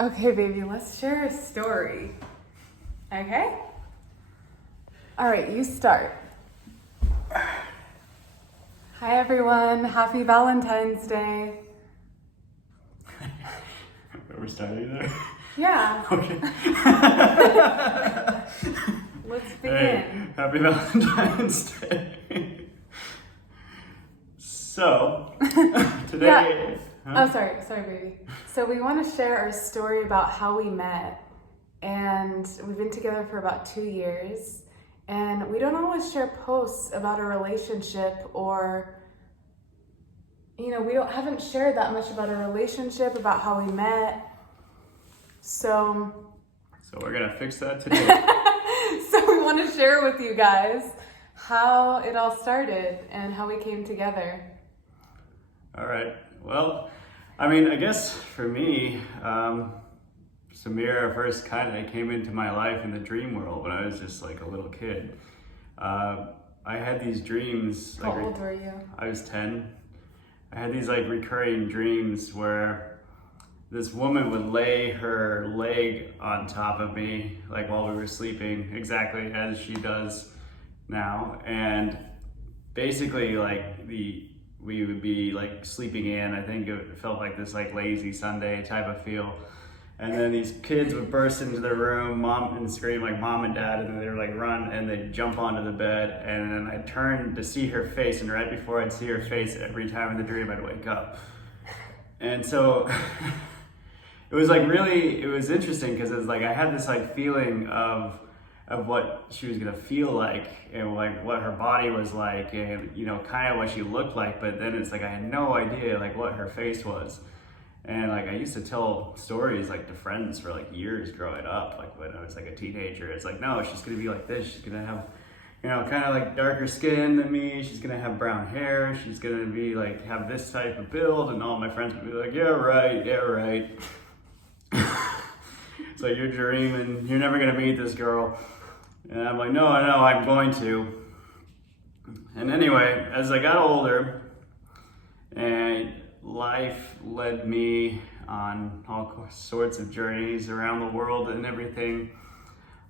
Okay, baby, let's share a story. Okay? All right, you start. Hi, everyone. Happy Valentine's Day. We're starting there? Yeah. Okay. Let's begin. Hey, happy Valentine's Day. So, today... Yeah. Huh? Oh, sorry, baby. So we want to share our story about how we met, and we've been together for about 2 years, and we don't always share posts about a relationship, or we haven't shared that much about a relationship, about how we met. So we're gonna fix that today. So we want to share with you guys how it all started and how we came together. All right. Well, I guess for me, Samira first kind of came into my life in the dream world when I was just like a little kid. I had these dreams. How old were you? I was 10. I had these like recurring dreams where this woman would lay her leg on top of me, like while we were sleeping, exactly as she does now. And basically we would be like sleeping in. I think it felt like this like lazy Sunday type of feel. And then these kids would burst into the room, mom, and scream like mom and dad, and then they would like run and they'd jump onto the bed. And then I'd turn to see her face, and right before I'd see her face, every time in the dream I'd wake up. And so it was interesting because it was like I had this like feeling of what she was gonna feel like and like what her body was like and kind of what she looked like, but then it's like I had no idea like what her face was. And like I used to tell stories like to friends for like years growing up, like when I was like a teenager. It's like, no, she's gonna be like this, she's gonna have kind of like darker skin than me, she's gonna have brown hair, she's gonna be like have this type of build, and all my friends would be like, yeah right. So you're dreaming, you're never gonna meet this girl. And I'm like, no, I'm going to. And anyway, as I got older, and life led me on all sorts of journeys around the world and everything,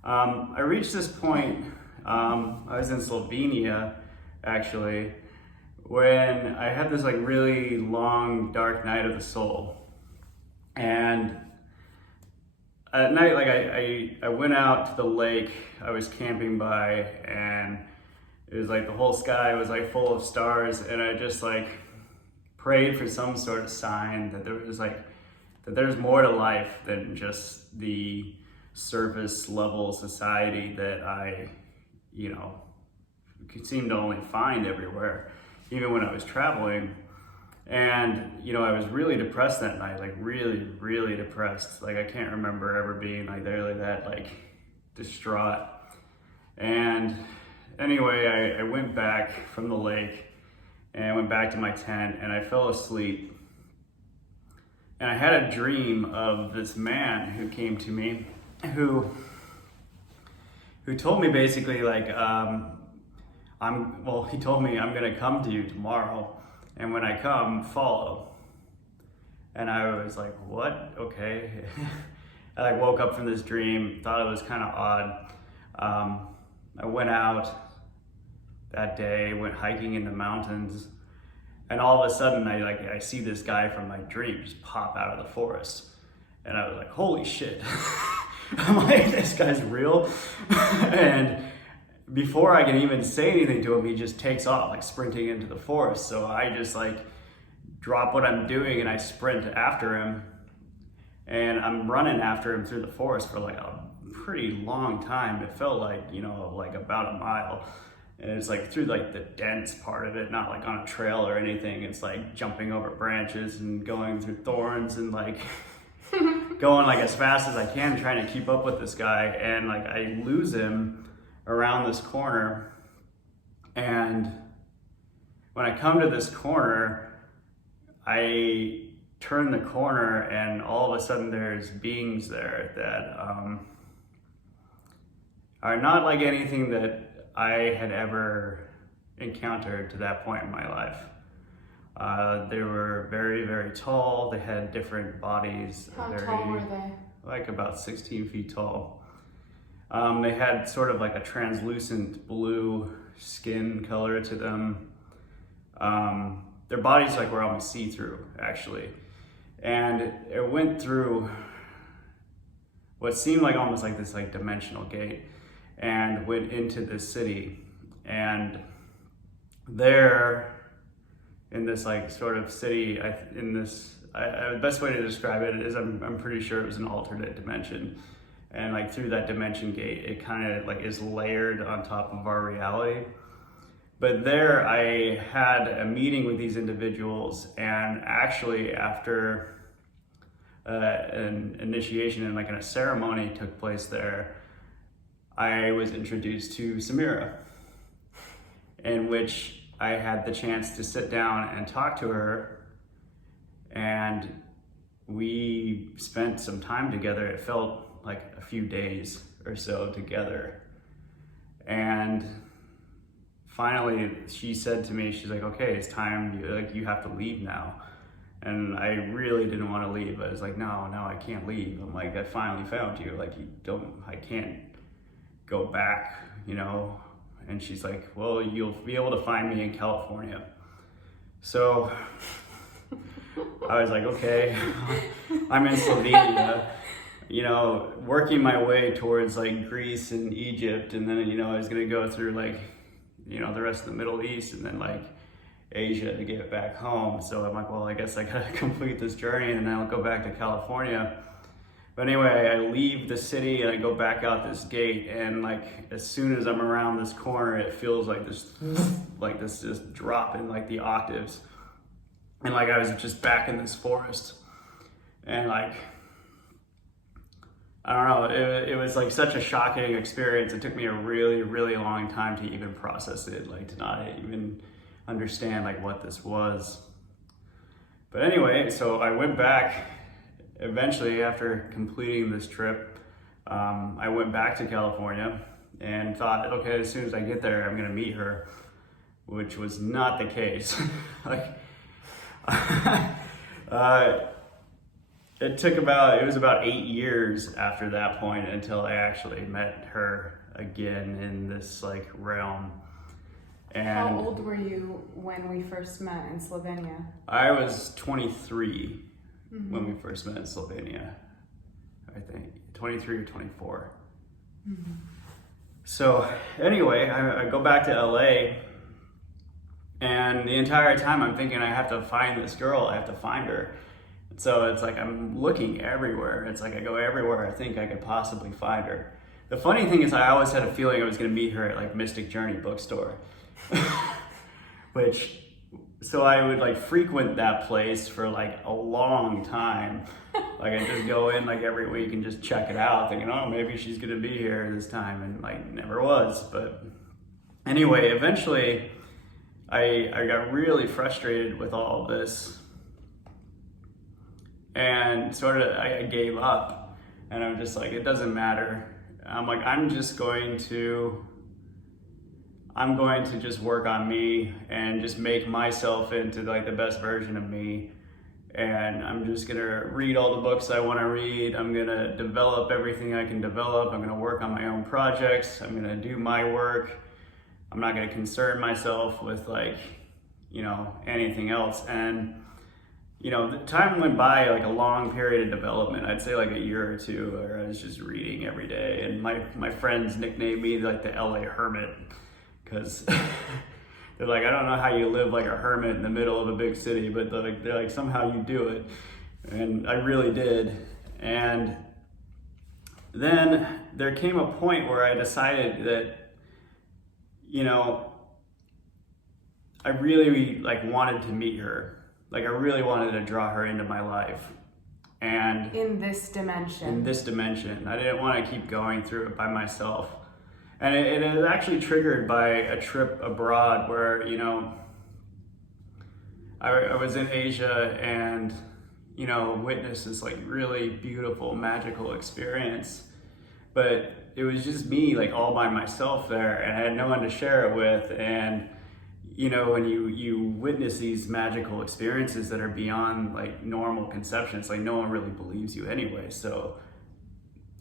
I reached this point, I was in Slovenia, actually, when I had this like really long, dark night of the soul. And at night, like I went out to the lake I was camping by, and it was like the whole sky was like full of stars, and I just like prayed for some sort of sign that there's more to life than just the surface level society that I, could seem to only find everywhere, even when I was traveling. And, I was really depressed that night, like really, really depressed. Like I can't remember ever being like really that like distraught. And anyway, I went back from the lake and I went back to my tent and I fell asleep. And I had a dream of this man who came to me, who told me basically like, he told me I'm gonna come to you tomorrow. And when I come, follow. And I was like, what? Okay. I like woke up from this dream, thought it was kind of odd. I went out that day, went hiking in the mountains, and all of a sudden I see this guy from my dream just pop out of the forest. And I was like, holy shit. I'm like, this guy's real. And before I can even say anything to him, he just takes off, like sprinting into the forest. So I just like drop what I'm doing and I sprint after him. And I'm running after him through the forest for like a pretty long time. It felt like, like about a mile. And it's like through like the dense part of it, not like on a trail or anything. It's like jumping over branches and going through thorns and like going like as fast as I can, trying to keep up with this guy. And like I lose him around this corner, and when I come to this corner, I turn the corner and all of a sudden there's beings there that are not like anything that I had ever encountered to that point in my life. They were very, very tall. They had different bodies. How tall were they? Like about 16 feet tall. They had sort of like a translucent blue skin color to them. Their bodies like were almost see-through, actually. And it went through what seemed like almost like this like dimensional gate and went into this city. And there in this like sort of city, the best way to describe it is I'm pretty sure it was an alternate dimension. And like through that dimension gate, it kind of like is layered on top of our reality. But there I had a meeting with these individuals, and actually after an initiation and like a ceremony took place there, I was introduced to Samira, in which I had the chance to sit down and talk to her, and we spent some time together. It felt like a few days or so together. And finally she said to me, she's like, okay, it's time, you have to leave now. And I really didn't want to leave. I was like, no, I can't leave. I'm like, I finally found you. Like, I can't go back, you know? And she's like, well, you'll be able to find me in California. So I was like, okay, I'm in Slovenia, you know, working my way towards like Greece and Egypt. And then, you know, I was going to go through like, you know, the rest of the Middle East and then like Asia to get back home. So I'm like, well, I guess I gotta complete this journey and then I'll go back to California. But anyway, I leave the city and I go back out this gate, and like as soon as I'm around this corner, it feels like this just drop in like the octaves. And like I was just back in this forest. And like, I don't know, it was like such a shocking experience. It took me a really, really long time to even process it, like to not even understand like what this was. But anyway, so I went back eventually after completing this trip. I went back to California and thought, okay, as soon as I get there, I'm gonna meet her, which was not the case. Like, it was about 8 years after that point until I actually met her again in this like realm. And how old were you when we first met in Slovenia? I was 23 when we first met in Slovenia, I think 23 or 24. So anyway, I go back to LA, and the entire time I'm thinking, I have to find this girl, I have to find her. So it's like I'm looking everywhere. It's like I go everywhere I think I could possibly find her. The funny thing is I always had a feeling I was gonna meet her at like Mystic Journey bookstore. So I would like frequent that place for like a long time. Like I just go in like every week and just check it out, thinking, oh, maybe she's gonna be here this time, and like never was. But anyway, eventually I got really frustrated with all of this, and sort of I gave up, and I'm just like, it doesn't matter. I'm like, I'm going to just work on me and just make myself into like the best version of me. And I'm just gonna read all the books I wanna read. I'm gonna develop everything I can develop. I'm gonna work on my own projects. I'm gonna do my work. I'm not gonna concern myself with like, you know, anything else. And, you know, the time went by like a long period of development. I'd say like a year or two where I was just reading every day. And my friends nicknamed me like the LA Hermit, because they're like, I don't know how you live like a hermit in the middle of a big city, but they're like somehow you do it. And I really did. And then there came a point where I decided that, you know, I really like wanted to meet her. Like I really wanted to draw her into my life. And in this dimension. I didn't want to keep going through it by myself. And it is actually triggered by a trip abroad where, you know, I was in Asia and, you know, witnessed this like really beautiful, magical experience. But it was just me, like all by myself there, and I had no one to share it with. And, you know, when you witness these magical experiences that are beyond like normal conception, it's like no one really believes you anyway. So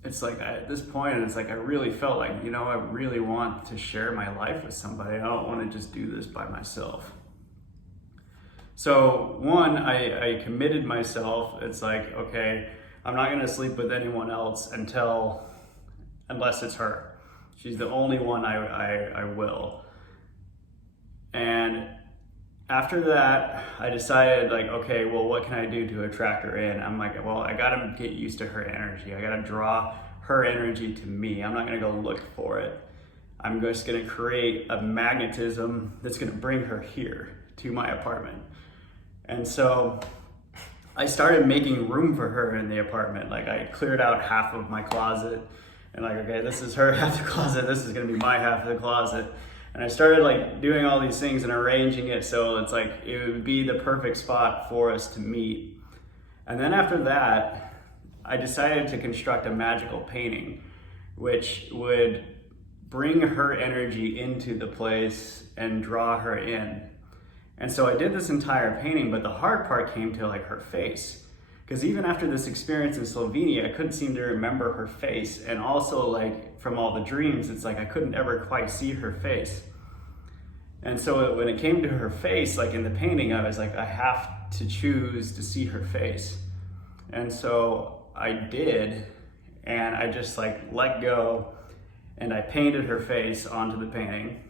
it's like at this point, it's like I really felt like, you know, I really want to share my life with somebody. I don't want to just do this by myself. So one, I committed myself. It's like, okay, I'm not going to sleep with anyone else unless it's her. She's the only one I will. And after that, I decided like, okay, well, what can I do to attract her in? I'm like, well, I got to get used to her energy. I got to draw her energy to me. I'm not going to go look for it. I'm just going to create a magnetism that's going to bring her here to my apartment. And so I started making room for her in the apartment. Like I cleared out half of my closet and like, okay, this is her half of the closet. This is going to be my half of the closet. And I started like doing all these things and arranging it so it's like it would be the perfect spot for us to meet. And then after that, I decided to construct a magical painting, which would bring her energy into the place and draw her in. And so I did this entire painting, but the hard part came to like her face. Because even after this experience in Slovenia, I couldn't seem to remember her face. And also like from all the dreams, it's like I couldn't ever quite see her face. And so when it came to her face, like in the painting, I was like, I have to choose to see her face. And so I did, and I just like let go and I painted her face onto the painting.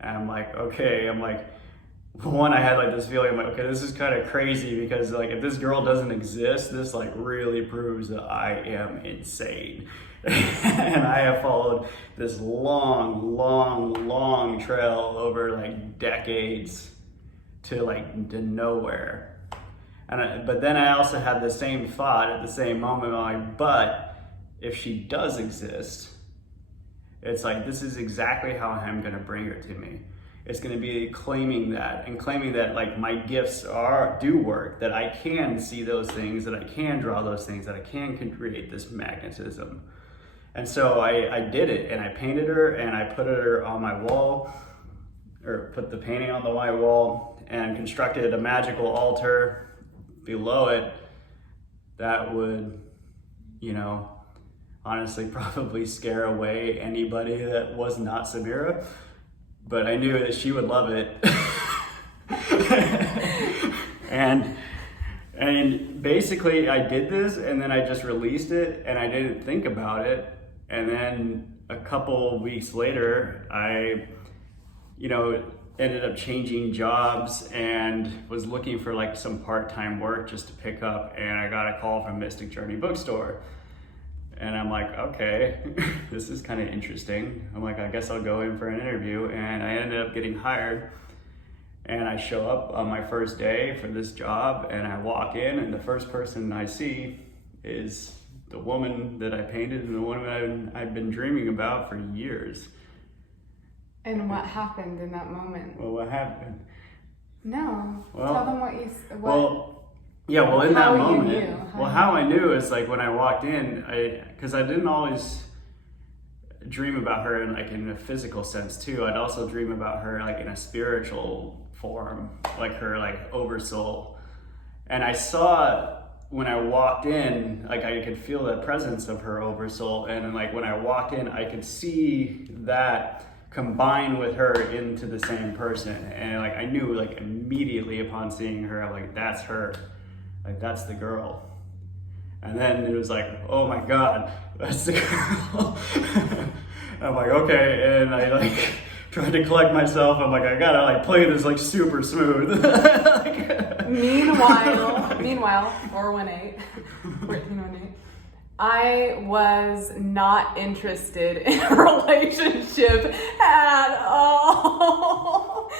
And I'm like, okay, one, I had like this feeling, I'm like, okay, this is kind of crazy because like if this girl doesn't exist, this like really proves that I am insane. And I have followed this long trail over like decades to nowhere. But then I also had the same thought at the same moment, I'm like, but if she does exist, it's like, this is exactly how I'm gonna bring her to me. It's going to be claiming that like my gifts do work, that I can see those things, that I can draw those things, that I can create this magnetism. And so I did it, and I painted her, and I put her on my wall, or put the painting on the white wall, and constructed a magical altar below it that would, you know, honestly probably scare away anybody that was not Samira. But I knew that she would love it. and basically I did this, and then I just released it, and I didn't think about it. And then a couple weeks later, I, you know, ended up changing jobs and was looking for like some part-time work just to pick up, and I got a call from Mystic Journey Bookstore. And I'm like, okay, this is kind of interesting. I'm like, I guess I'll go in for an interview. And I ended up getting hired. And I show up on my first day for this job, and I walk in, and the first person I see is the woman that I painted and the woman I've been dreaming about for years. And what happened in that moment? Well, what happened? No, well, tell them what you... in that moment, how I knew is like when I walked in, because I didn't always dream about her in a physical sense too. I'd also dream about her like in a spiritual form, like her like oversoul. And I saw when I walked in, like I could feel the presence of her oversoul, and like when I walked in, I could see that combined with her into the same person. And like I knew like immediately upon seeing her, I'm like, that's her. Like, that's the girl. And then it was like, oh my God, that's the girl. I'm like, okay. And I like tried to collect myself. I'm like, I gotta like play this like super smooth. Meanwhile, 418, 1418, I was not interested in a relationship at all.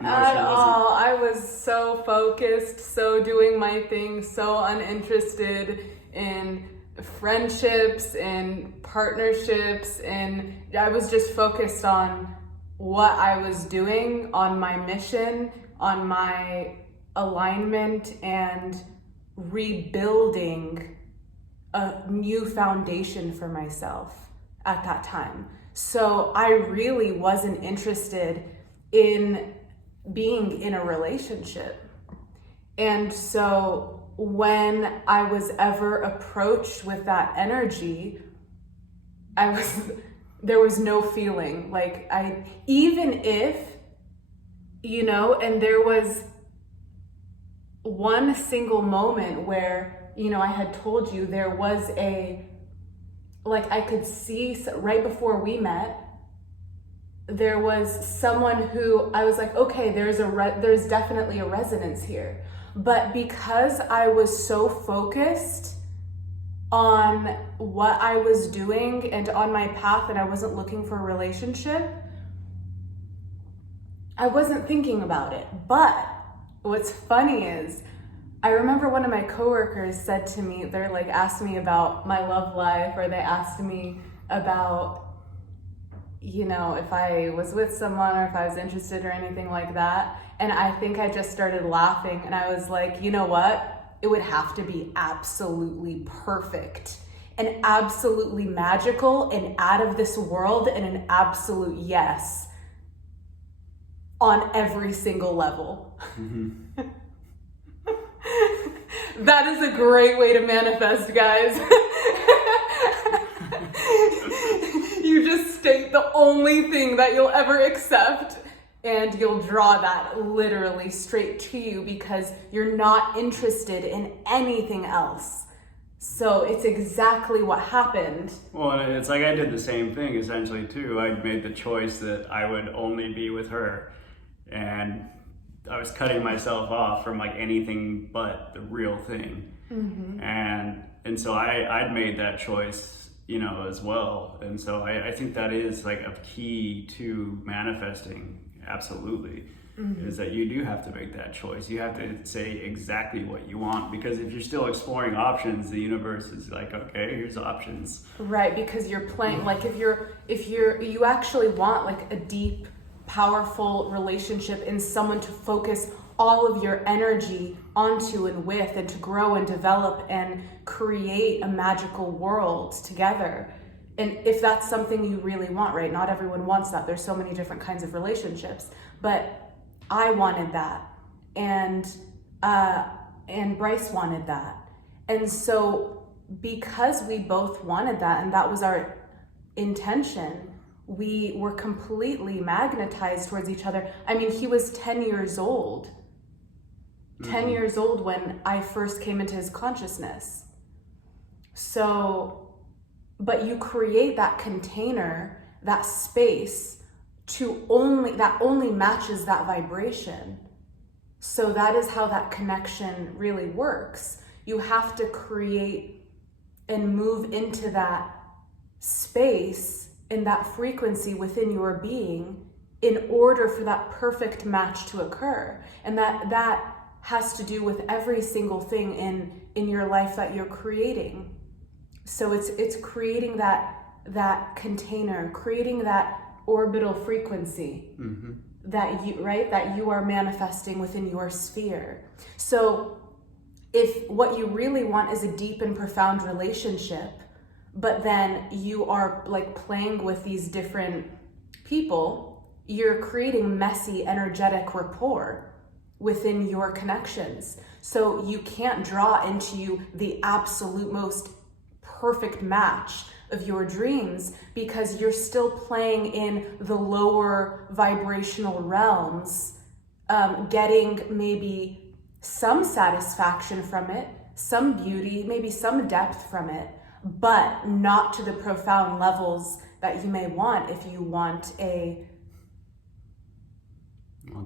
At all. I was so focused, so doing my thing, so uninterested in friendships and partnerships, and I was just focused on what I was doing, on my mission, on my alignment, and rebuilding a new foundation for myself at that time. So I really wasn't interested in being in a relationship. And so when I was ever approached with that energy, there was no feeling. Like even if, and there was one single moment where, I had told you there was I could see right before we met, there was someone who I was like, okay, there's definitely a resonance here. But because I was so focused on what I was doing and on my path, and I wasn't looking for a relationship, I wasn't thinking about it. But what's funny is, I remember one of my coworkers said to me, they're like, asked me about my love life, or they asked me about, if I was with someone or if I was interested or anything like that. And I think I just started laughing, and I was like, you know what? It would have to be absolutely perfect and absolutely magical and out of this world and an absolute yes on every single level. Mm-hmm. That is a great way to manifest, guys. You just state the only thing that you'll ever accept, and you'll draw that literally straight to you because you're not interested in anything else. So it's exactly what happened. Well, and it's like I did the same thing essentially too. I made the choice that I would only be with her, and I was cutting myself off from anything but the real thing. Mm-hmm. And so I'd made that choice, as well. And so I think that is a key to manifesting. Absolutely. Mm-hmm. Is that you do have to make that choice. You have to say exactly what you want, because if you're still exploring options, the universe is like, okay, here's options. Right, because you're playing, if you actually want a deep, powerful relationship in someone to focus all of your energy onto and with, and to grow and develop and create a magical world together. And if that's something you really want, right? Not everyone wants that. There's so many different kinds of relationships, but I wanted that, and Bryce wanted that. And so because we both wanted that, and that was our intention, we were completely magnetized towards each other. I mean, he was 10 years old. 10 years old when I first came into his consciousness. So, but you create that container, that space that only matches that vibration. So that is how that connection really works. You have to create and move into that space and that frequency within your being in order for that perfect match to occur. And that has to do with every single thing in your life that you're creating. So it's creating that container, creating that orbital frequency. Mm-hmm. that you are manifesting within your sphere. So if what you really want is a deep and profound relationship, but then you are playing with these different people, you're creating messy energetic rapport within your connections. So you can't draw into you the absolute most perfect match of your dreams, because you're still playing in the lower vibrational realms, getting maybe some satisfaction from it, some beauty, maybe some depth from it, but not to the profound levels that you may want if you want the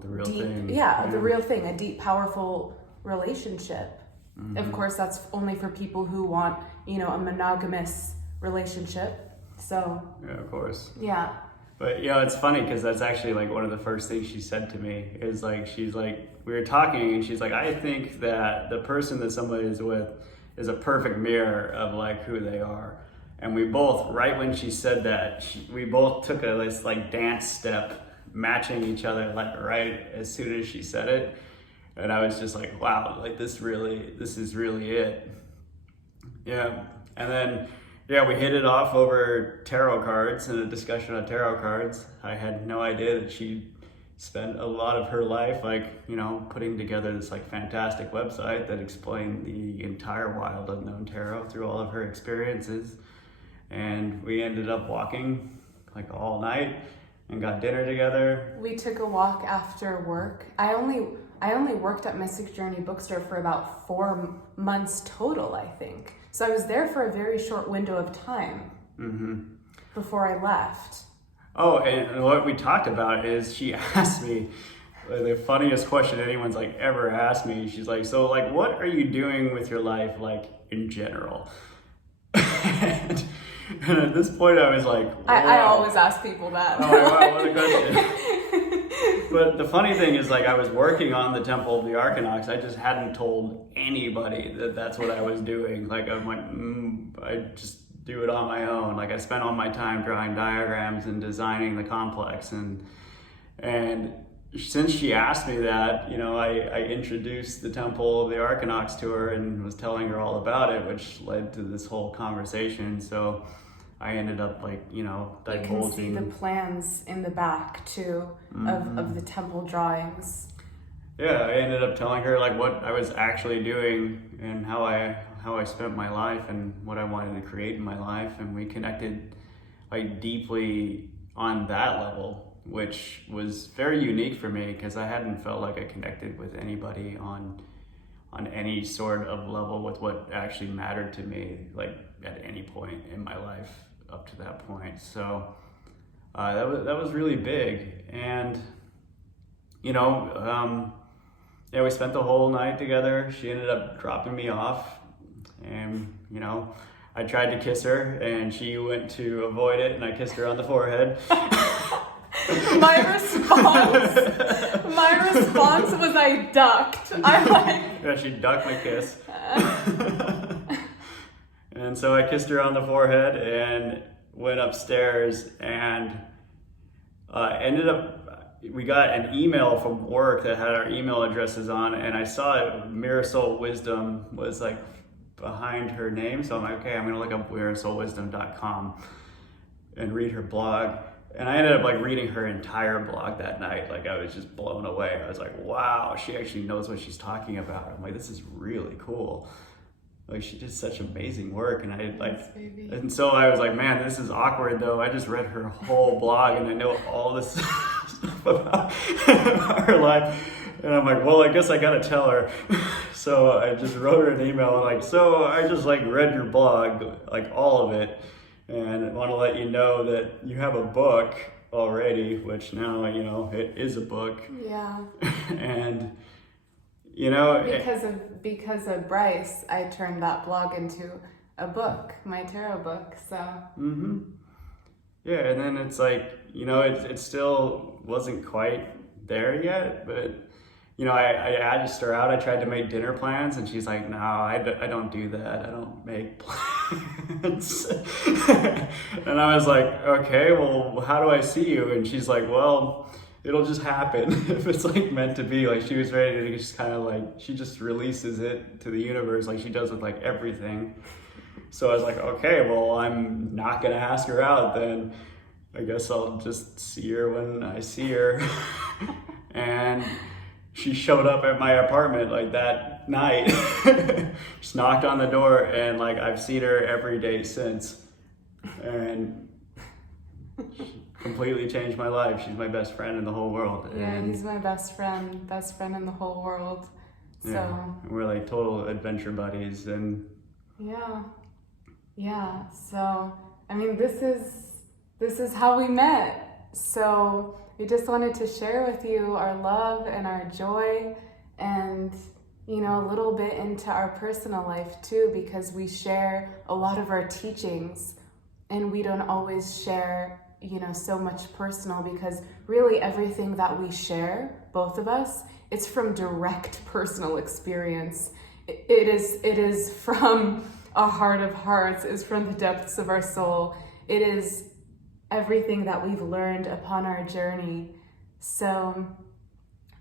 real thing. Yeah, the real thing, a deep, powerful relationship. Mm-hmm. Of course, that's only for people who want, a monogamous relationship. So yeah, of course. Yeah. But it's funny because that's actually one of the first things she said to me is she's we were talking and she's I think that the person that somebody is with is a perfect mirror of who they are. And we both, right when she said that, we both took this dance step matching each other right as soon as she said it. And I was just wow, this is really it. Yeah. And then we hit it off over tarot cards and a discussion on tarot cards. I had no idea that she spent a lot of her life, like, you know, putting together this like fantastic website that explained the entire wild unknown tarot through all of her experiences. And we ended up walking like all night and got dinner together. We took a walk after work. I only worked at Mystic Journey Bookstore for about 4 months total, I think. So I was there for a very short window of time before I left. Oh, and what we talked about is she asked me the funniest question anyone's like ever asked me. She's like, so like, what are you doing with your life, like in general? and at this point I was like, I always ask people that. Oh, wow, what a question. But the funny thing is, like, I was working on the Temple of the Archinox. I just hadn't told anybody that that's what I was doing. Like, I'm like, I just do it on my own. Like, I spent all my time drawing diagrams and designing the complex. And since she asked me that, you know, I introduced the Temple of the Archinox to her and was telling her all about it, which led to this whole conversation. So I ended up, like, you know, divulging. You can see the plans in the back too of the temple drawings. Yeah, I ended up telling her like what I was actually doing and how I spent my life and what I wanted to create in my life, and we connected like deeply on that level, which was very unique for me because I hadn't felt like I connected with anybody on any sort of level with what actually mattered to me, like at any point in my life up to that point. So that was really big. And you know, yeah, we spent the whole night together. She ended up dropping me off, and you know, I tried to kiss her and she went to avoid it, and I kissed her on the forehead. My response was I ducked. Yeah, she ducked my kiss. And so I kissed her on the forehead and went upstairs and we got an email from work that had our email addresses on, and I saw Mirasol Wisdom was like behind her name. So I'm like, okay, I'm gonna look up mirasolwisdom.com and read her blog. And I ended up like reading her entire blog that night. Like, I was just blown away. I was like, wow, she actually knows what she's talking about. I'm like, this is really cool. Like, she did such amazing work. And and so I was like, man, this is awkward though. I just read her whole blog and I know all this stuff about her life. And I'm like, well, I guess I gotta tell her. So I just wrote her an email and like, so I just like read your blog, like all of it. And I want to let you know that you have a book already, which now, you know, it is a book. Yeah. And, you know, because of Bryce, I turned that blog into a book, my tarot book. So. Yeah, and then it's like, you know, it still wasn't quite there yet, but you know, I asked her out. I tried to make dinner plans, and she's like, no, I don't do that. I don't make plans. And I was like, okay, well, how do I see you? And she's like, well, it'll just happen if it's like meant to be. Like, she was ready to just kind of like, she just releases it to the universe like she does with like everything. So I was like, okay, well, I'm not going to ask her out then. I guess I'll just see her when I see her. And she showed up at my apartment like that night. Just knocked on the door, and like I've seen her every day since. And she completely changed my life. She's my best friend in the whole world. Yeah, and he's my best friend in the whole world. So yeah, we're like total adventure buddies. And yeah. So I mean, this is how we met. So we just wanted to share with you our love and our joy, and you know, a little bit into our personal life too, because we share a lot of our teachings and we don't always share, you know, so much personal, because really everything that we share, both of us, it's from direct personal experience. It is from a heart of hearts, it's from the depths of our soul. It is everything that we've learned upon our journey. So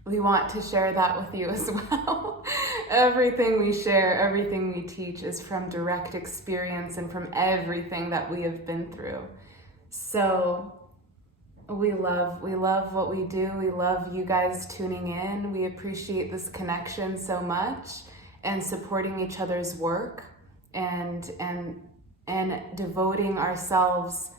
we want to share that with you as well. Everything we share, everything we teach is from direct experience and from everything that we have been through. So We love what we do. We love you guys tuning in. We appreciate this connection so much and supporting each other's work and devoting ourselves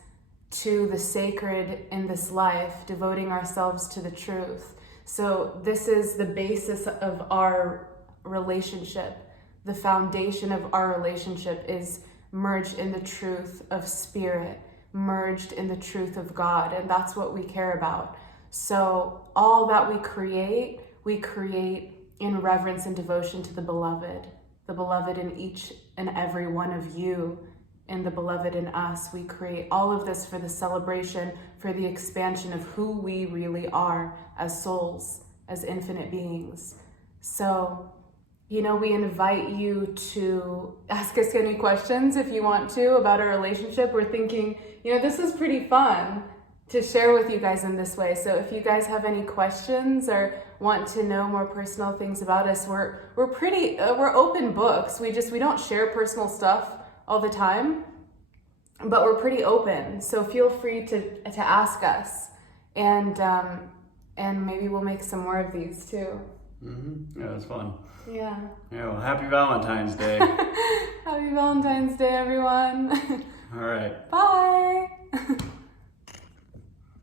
to the sacred in this life, devoting ourselves to the truth. So this is the basis of our relationship. The foundation of our relationship is merged in the truth of spirit, merged in the truth of God, and that's what we care about. So all that we create in reverence and devotion to the beloved in each and every one of you, and the beloved in us. We create all of this for the celebration, for the expansion of who we really are as souls, as infinite beings. So, we invite you to ask us any questions if you want to about our relationship. We're thinking, this is pretty fun to share with you guys in this way. So if you guys have any questions or want to know more personal things about us, we're open books. We don't share personal stuff all the time, but we're pretty open. So feel free to ask us, and maybe we'll make some more of these too. Mm-hmm. Yeah, that's fun. Yeah. Yeah, well, happy Valentine's Day. Happy Valentine's Day, everyone. All right. Bye.